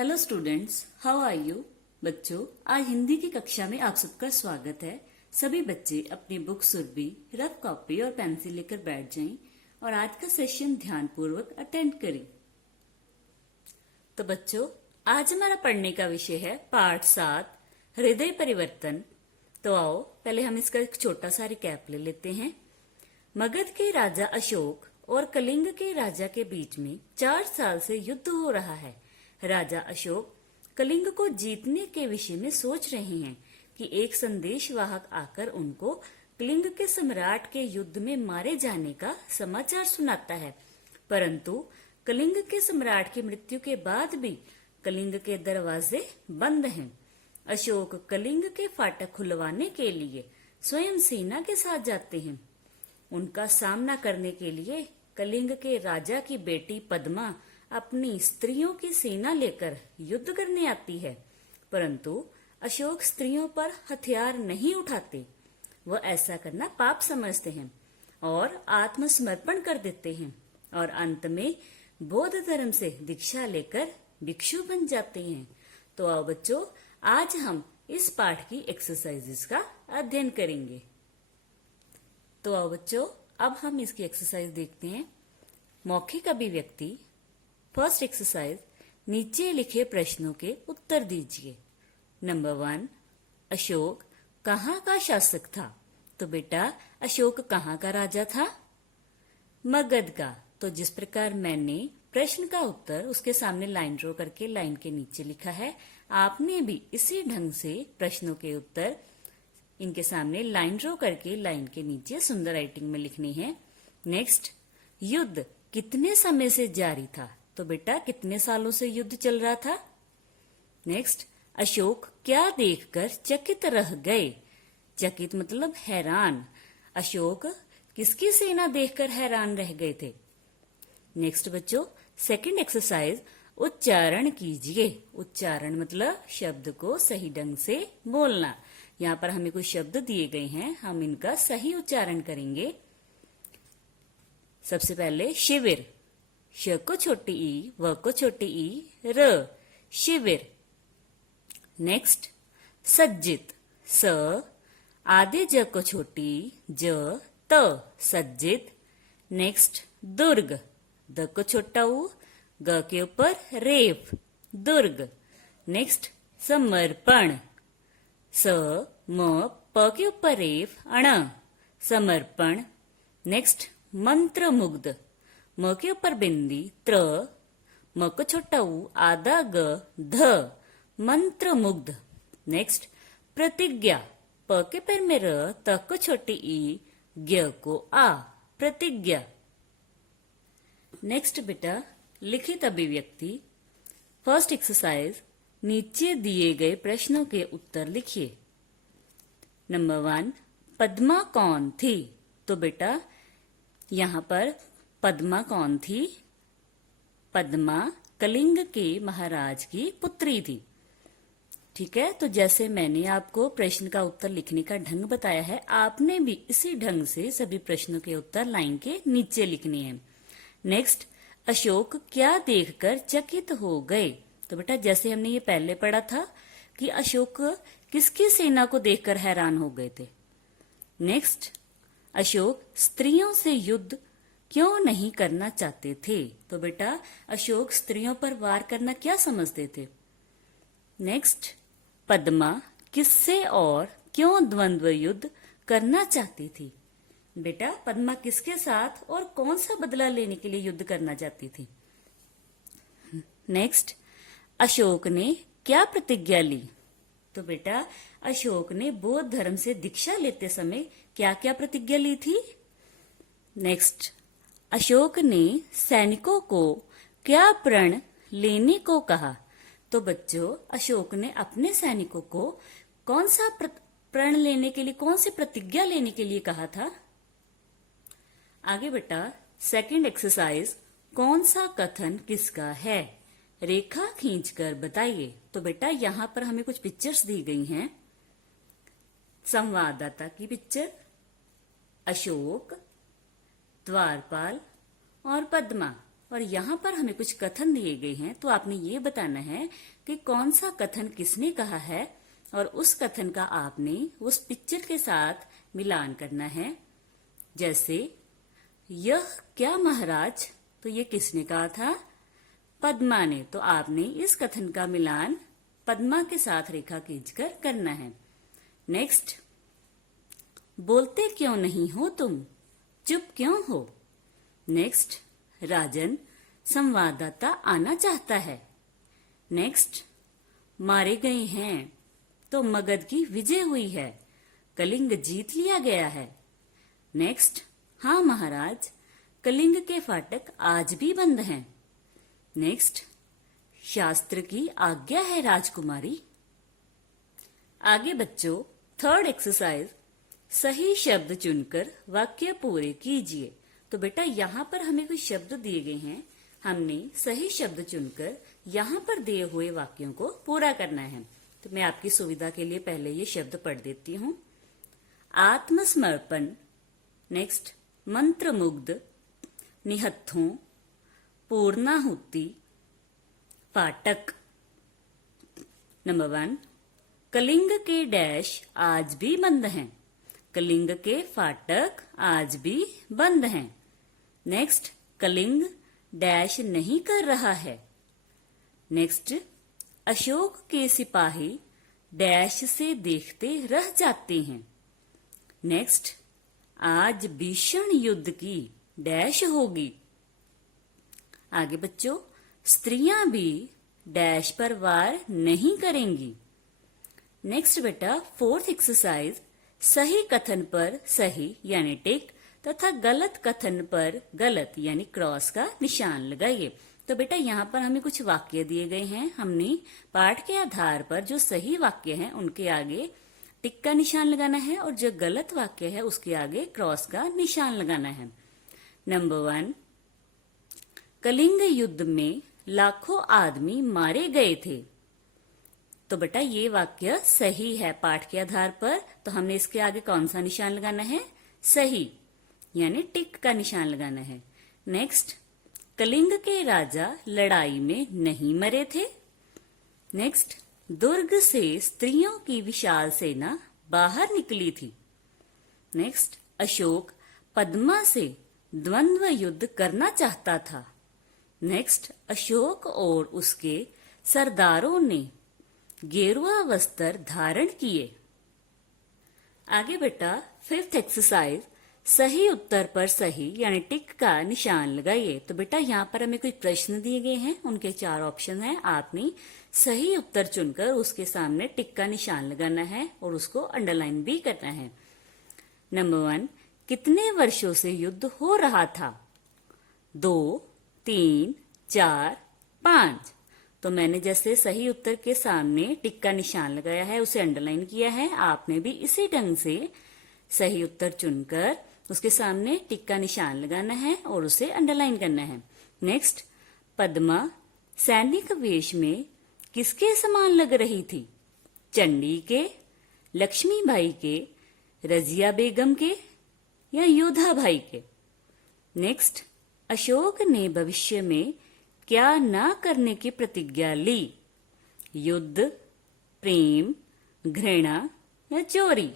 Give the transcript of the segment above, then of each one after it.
Hello students, how are you. बच्चों, आज हिंदी की कक्षा में आप सबका स्वागत है। सभी बच्चे अपनी बुक सुरभि, रफ कॉपी और पेंसिल लेकर बैठ जाएं और आज का सेशन ध्यानपूर्वक अटेंड करें। तो बच्चों, आज हमारा पढ़ने का विषय है पाठ 7 हृदय परिवर्तन। तो आओ पहले हम इसका एक छोटा सा रिकैप ले लेते हैं। मगध के राजा अशोक और कलिंग के राजा के बीच में 4 साल से युद्ध हो रहा है। राजा अशोक कलिंग को जीतने के विषय में सोच रहे हैं कि एक संदेशवाहक आकर उनको कलिंग के सम्राट के युद्ध में मारे जाने का समाचार सुनाता है, परंतु कलिंग के सम्राट की मृत्यु के बाद भी कलिंग के दरवाजे बंद हैं। अशोक कलिंग के फाटक खुलवाने के लिए स्वयं सेना के साथ जाते हैं। उनका सामना करने के लिए कलिंग के राजा की बेटी पद्मा अपनी स्त्रियों की सेना लेकर युद्ध करने आती है, परंतु अशोक स्त्रियों पर हथियार नहीं उठाते। वह ऐसा करना पाप समझते हैं और आत्मसमर्पण कर देते हैं और अंत में बौद्ध धर्म से दीक्षा लेकर भिक्षु बन जाते हैं। तो आओ बच्चों, आज हम इस पाठ की एक्सरसाइजेस का अध्ययन करेंगे। तो आओ बच्चों, अब हम इसकी एक्सरसाइज देखते हैं। मौखिक अभिव्यक्ति। फर्स्ट एक्सरसाइज, नीचे लिखे प्रश्नों के उत्तर दीजिए। नंबर 1, अशोक कहाँ का शासक था? तो बेटा, अशोक कहाँ का राजा था? मगध का। तो जिस प्रकार मैंने प्रश्न का उत्तर उसके सामने लाइन ड्रॉ करके लाइन के नीचे लिखा है, आपने भी इसी ढंग से प्रश्नों के उत्तर इनके सामने लाइन ड्रॉ करके लाइन के नीचे सुंदर राइटिंग में लिखनी है। नेक्स्ट, युद्ध कितने समय से जारी था? तो बेटा, कितने सालों से युद्ध चल रहा था? नेक्स्ट, अशोक क्या देखकर चकित रह गए? चकित मतलब हैरान। अशोक किसकी सेना देखकर हैरान रह गए थे? नेक्स्ट बच्चों, सेकंड एक्सरसाइज, उच्चारण कीजिए। उच्चारण मतलब शब्द को सही ढंग से बोलना। यहाँ पर हमें कुछ शब्द दिए गए हैं, हम इनका सही उच्चारण करेंगे। सबसे पहले शिविर, श को छोटी ई, व को छोटी ई, र, शिविर। नेक्स्ट, सज्जित, स, आधे ज को छोटी ज, त, सज्जित। नेक्स्ट, दुर्ग, द को छोटा उ, ग के ऊपर रेफ, दुर्ग। नेक्स्ट, समर्पण, स, म, प के ऊपर रेफ, अण, समर्पण। नेक्स्ट, मंत्र मुग्ध, म के ऊपर बिंदी, त्र, म को छोटा उ, आधा ग, ध, मंत्र मुग्ध। नेक्स्ट, प्रतिज्ञा, प के पैर में र, त को छोटी ई, ज्ञ को आ, प्रतिज्ञा। नेक्स्ट बेटा, लिखित अभिव्यक्ति। फर्स्ट एक्सरसाइज, नीचे दिए गए प्रश्नों के उत्तर लिखिए। नंबर 1, पद्मा कौन थी? तो बेटा, यहाँ पर पद्मा कौन थी? पद्मा कलिंग के महाराज की पुत्री थी। ठीक है, तो जैसे मैंने आपको प्रश्न का उत्तर लिखने का ढंग बताया है, आपने भी इसी ढंग से सभी प्रश्नों के उत्तर लाइन के नीचे लिखने हैं। नेक्स्ट, अशोक क्या देखकर चकित हो गए? तो बेटा, जैसे हमने ये पहले पढ़ा था कि अशोक किसकी सेना को देखकर हैरान हो गए थे। नेक्स्ट, अशोक स्त्रियों से युद्ध क्यों नहीं करना चाहते थे? तो बेटा, अशोक स्त्रियों पर वार करना क्या समझते थे? नेक्स्ट, पद्मा किससे और क्यों द्वंद्व युद्ध करना चाहती थी? बेटा, पद्मा किसके साथ और कौन सा बदला लेने के लिए युद्ध करना चाहती थी? नेक्स्ट, अशोक ने क्या प्रतिज्ञा ली? तो बेटा, अशोक ने बौद्ध धर्म से दीक्षा लेते समय क्या क्या प्रतिज्ञा ली थी? नेक्स्ट, अशोक ने सैनिकों को क्या प्रण लेने को कहा? तो बच्चों, अशोक ने अपने सैनिकों को कौन सा प्रण लेने के लिए, कौन सी प्रतिज्ञा लेने के लिए कहा था? आगे बेटा, सेकंड एक्सरसाइज, कौन सा कथन किसका है? रेखा खींचकर बताइए। तो बेटा, यहाँ पर हमें कुछ पिक्चर्स दी गई हैं। संवाददाता की पिक्चर, अशोक, द्वारपाल और पद्मा। और यहाँ पर हमें कुछ कथन दिए गए हैं, तो आपने ये बताना है कि कौन सा कथन किसने कहा है और उस कथन का आपने उस पिक्चर के साथ मिलान करना है। जैसे यह क्या महाराज, तो ये किसने कहा था? पद्मा ने। तो आपने इस कथन का मिलान पद्मा के साथ रेखा खींचकर करना है। नेक्स्ट, बोलते क्यों नहीं हो तुम, चुप क्यों हो? नेक्स्ट, राजन संवाददाता आना चाहता है। नेक्स्ट, मारे गए हैं तो मगध की विजय हुई है, कलिंग जीत लिया गया है। नेक्स्ट, हाँ महाराज, कलिंग के फाटक आज भी बंद हैं। नेक्स्ट, शास्त्र की आज्ञा है राजकुमारी। आगे बच्चों, थर्ड एक्सरसाइज, सही शब्द चुनकर वाक्य पूरे कीजिए। तो बेटा यहाँ पर हमें कुछ शब्द दिए गए हैं, हमने सही शब्द चुनकर यहाँ पर दिए हुए वाक्यों को पूरा करना है। तो मैं आपकी सुविधा के लिए पहले ये शब्द पढ़ देती हूँ। आत्मसमर्पण, नेक्स्ट मंत्रमुग्ध, निहत्थों, पूर्णाहुति, फाटक। नंबर 1, कलिंग के डैश आज भी बंद हैं, कलिंग के फाटक आज भी बंद हैं। नेक्स्ट, कलिंग डैश नहीं कर रहा है। नेक्स्ट, अशोक के सिपाही डैश से देखते रह जाते हैं। नेक्स्ट, आज भीषण युद्ध की डैश होगी। आगे बच्चों, स्त्रियां भी डैश पर वार नहीं करेंगी। नेक्स्ट बेटा, फोर्थ एक्सरसाइज, सही कथन पर सही यानी टिक तथा गलत कथन पर गलत यानी क्रॉस का निशान लगाइए। तो बेटा यहाँ पर हमें कुछ वाक्य दिए गए हैं, हमने पाठ के आधार पर जो सही वाक्य हैं उनके आगे टिक का निशान लगाना है और जो गलत वाक्य है उसके आगे क्रॉस का निशान लगाना है। नंबर 1, कलिंग युद्ध में लाखों आदमी मारे गए थे। तो बेटा ये वाक्य सही है पाठ के आधार पर, तो हमने इसके आगे कौन सा निशान लगाना है? सही यानी टिक का निशान लगाना है। नेक्स्ट, कलिंग के राजा लड़ाई में नहीं मरे थे। नेक्स्ट, दुर्ग से स्त्रियों की विशाल सेना बाहर निकली थी। नेक्स्ट, अशोक पद्मा से द्वंद्व युद्ध करना चाहता था। नेक्स्ट, अशोक और उसके सरदारों ने गेरुआ वस्त्र धारण किए। आगे बेटा, फिफ्थ एक्सरसाइज, सही उत्तर पर सही यानी टिक का निशान लगाइए। तो बेटा यहाँ पर हमें कुछ प्रश्न दिए गए हैं, उनके 4 ऑप्शन हैं, आपने सही उत्तर चुनकर उसके सामने टिक का निशान लगाना है और उसको अंडरलाइन भी करना है। नंबर 1, कितने वर्षों से युद्ध हो रहा था? 2, 3, 4, 5। तो मैंने जैसे सही उत्तर के सामने टिक का निशान लगाया है उसे अंडरलाइन किया है, आपने भी इसी ढंग से सही उत्तर चुनकर उसके सामने टिक का निशान लगाना है और उसे अंडरलाइन करना है। नेक्स्ट, पद्मा सैनिक वेश में किसके समान लग रही थी? चंडी के, लक्ष्मीबाई के, रजिया बेगम के या योधा भाई के? नेक्स्ट, अशोक ने भविष्य में क्या ना करने की प्रतिज्ञा ली? युद्ध, प्रेम, घृणा या चोरी?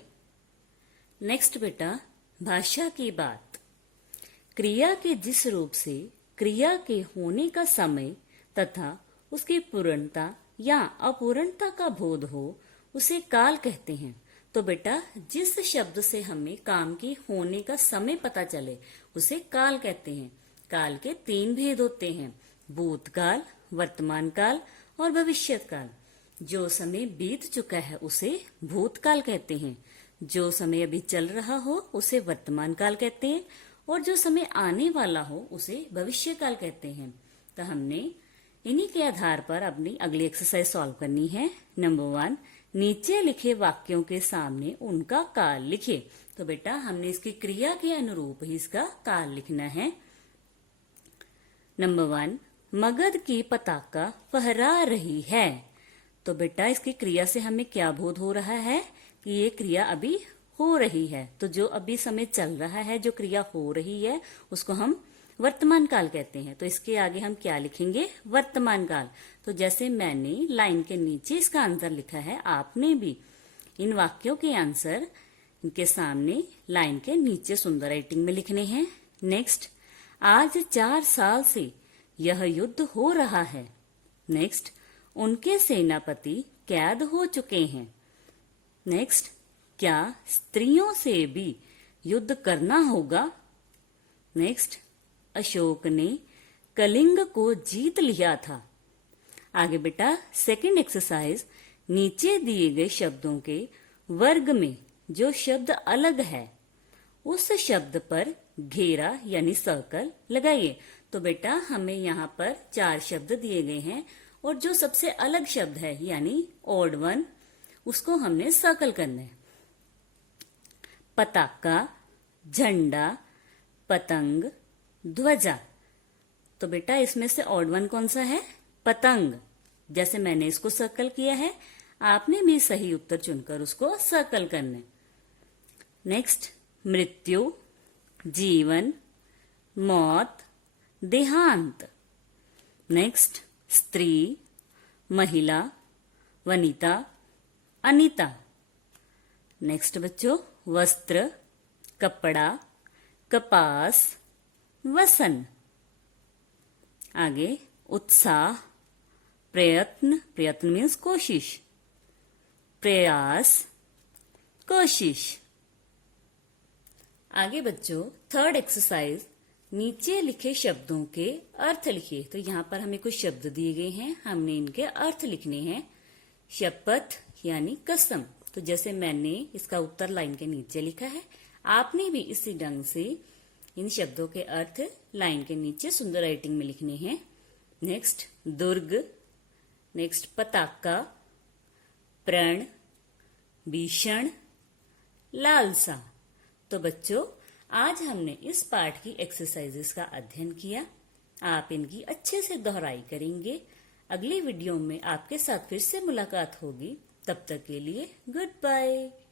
नेक्स्ट बेटा, भाषा की बात, क्रिया के जिस रूप से क्रिया के होने का समय तथा उसकी पूर्णता या अपूर्णता का बोध हो उसे काल कहते हैं। तो बेटा जिस शब्द से हमें काम की होने का समय पता चले उसे काल कहते हैं। काल के 3 भेद होते हैं, भूतकाल, वर्तमान काल और भविष्यत काल। जो समय बीत चुका है उसे भूतकाल कहते हैं, जो समय अभी चल रहा हो उसे वर्तमान काल कहते हैं और जो समय आने वाला हो उसे भविष्य काल कहते हैं। तो हमने इन्हीं के आधार पर अपनी अगली एक्सरसाइज सॉल्व करनी है। नंबर 1, नीचे लिखे वाक्यों के सामने उनका काल लिखे। तो बेटा हमने इसकी क्रिया के अनुरूप ही इसका काल लिखना है। नंबर 1, मगध की पताका फहरा रही है। तो बेटा इसकी क्रिया से हमें क्या बोध हो रहा है कि ये क्रिया अभी हो रही है। तो जो अभी समय चल रहा है, जो क्रिया हो रही है, उसको हम वर्तमान काल कहते हैं। तो इसके आगे हम क्या लिखेंगे? वर्तमान काल। तो जैसे मैंने लाइन के नीचे इसका आंसर लिखा है, आपने भी इन वाक्यों के आंसर इनके सामने लाइन के नीचे सुंदर राइटिंग में लिखने हैं। नेक्स्ट, आज 4 साल से यह युद्ध हो रहा है। नेक्स्ट, उनके सेनापति कैद हो चुके हैं। नेक्स्ट, क्या स्त्रियों से भी युद्ध करना होगा? नेक्स्ट, अशोक ने कलिंग को जीत लिया था। आगे बेटा सेकंड एक्सरसाइज, नीचे दिए गए शब्दों के वर्ग में जो शब्द अलग है उस शब्द पर घेरा यानी सर्कल लगाइए। तो बेटा हमें यहाँ पर 4 शब्द दिए गए हैं और जो सबसे अलग शब्द है यानी ऑड वन, उसको हमने सर्कल करना है। पताका, झंडा, पतंग, ध्वजा। तो बेटा इसमें से ऑड वन कौन सा है? पतंग। जैसे मैंने इसको सर्कल किया है, आपने भी सही उत्तर चुनकर उसको सर्कल करना है। नेक्स्ट, मृत्यु, जीवन, मौत, देहांत। नेक्स्ट, स्त्री, महिला, वनिता, अनिता। नेक्स्ट बच्चों, वस्त्र, कपड़ा, कपास, वसन। आगे उत्साह, प्रयत्न, प्रयत्न मीन्स कोशिश, प्रयास, कोशिश। आगे बच्चों थर्ड एक्सरसाइज, नीचे लिखे शब्दों के अर्थ लिखिए। तो यहाँ पर हमें कुछ शब्द दिए गए हैं, हमने इनके अर्थ लिखने हैं। शपथ यानी कसम। तो जैसे मैंने इसका उत्तर लाइन के नीचे लिखा है, आपने भी इसी ढंग से इन शब्दों के अर्थ लाइन के नीचे सुंदर राइटिंग में लिखने हैं। नेक्स्ट, दुर्ग। नेक्स्ट, पताका, प्रण, भीषण, लालसा। तो बच्चों आज हमने इस पाठ की एक्सरसाइजेस का अध्ययन किया। आप इनकी अच्छे से दोहराई करेंगे। अगली वीडियो में आपके साथ फिर से मुलाकात होगी। तब तक के लिए गुड बाय।